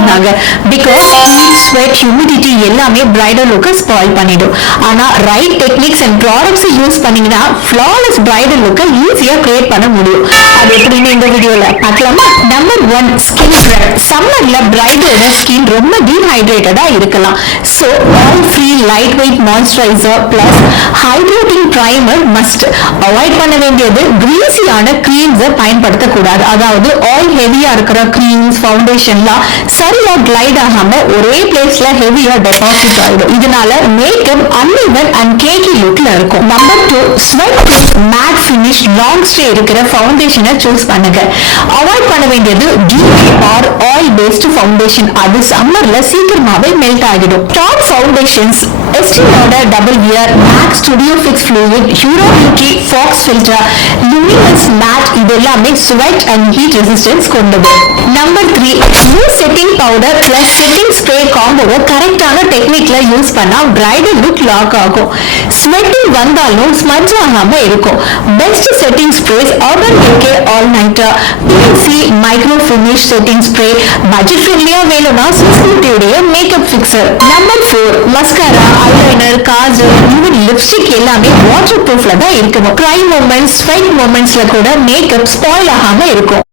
சொன்னாங்க. Because sweat humidity எல்லாமே bridal லுக்கை spoil பண்ணிடும். ஆனா right techniques and products use பண்ணீங்கன்னா ஃபிளாலெஸ் பிரைடல் லுக்கை ஈஸியா கிரியேட் பண்ண முடியும். அது எப்படின்னு இந்த வீடியோல பார்க்கலாமா? Number 1, skin bread. சம்மர்ல பிரைடலோட ஸ்கின் ரொம்ப டீஹைட்ரேட்டடா இருக்கலாம். So oil free light weight moisturiser plus hydrating primer must. Avoid பண்ண வேண்டியது கிரீஸியான கிரீம்ஸ் பயன்படுத்தக்கூடாது. அதாவது ஆயில் ஹெவியா இருக்கிற கிரீம்ஸ் ஃபவுண்டேஷன்லாம் சரியா கிளைட் ஆகாம ஒரே பிளேஸ்ல ஹெவியா டெபாசிட் ஆயிடும். இதனால மேக்கப் அன்இவன் அண்ட் கேக்கி லுக்ல இருக்கும். Number 2, sweat matte finish long stay இருக்கிற ஃபவுண்டேஷனை சூஸ் பண்ணுங்க. அவாய்ட் பண்ண வேண்டியது டியூபி ஆர் ஆயில் பேஸ்ட் ஃபவுண்டேஷன். அது சம்மர்ல சீக்கிரமாவே மெல்ட் ஆகிடும். டாப் ஃபவுண்டேஷன்ஸ் எஸ்டியோட double wear, MAC studio fix fluid, hero beauty, fox filter, luminous matte இது எல்லாமே ஸ்வெட் அண்ட் ஹீட் ரெசிஸ்டன்ஸ் கொண்டது. Number 3, new setting powder plus setting spray காம்போவை கரெக்டான டெக்னிக்ல யூஸ் பண்ணா பிரைடல் லுக் லாக் ஆகும். ஸ்வெட்டிங் வந்தாலும் ஸ்மட்ஜ் ஆகாம இருக்கும். Best setting sprays Urban Decay all nighter, பிஎன்சி micro finish setting spray. Budget ஃப்ரெண்ட்லியா வேணும்னா ஸ்விஸ் பியூட்டியோட makeup fixer. Number 4, mascara, eyeliner, kajal, even lipstick எல்லாமே வாட்டர் ப்ரூஃப்ல தான் இருக்கணும். க்ரை மூமெண்ட்ஸ், ஸ்வெட் மூமெண்ட்ஸ்ல கூட மேக்கப் ஸ்பாயில் ஆகாம இருக்கும்.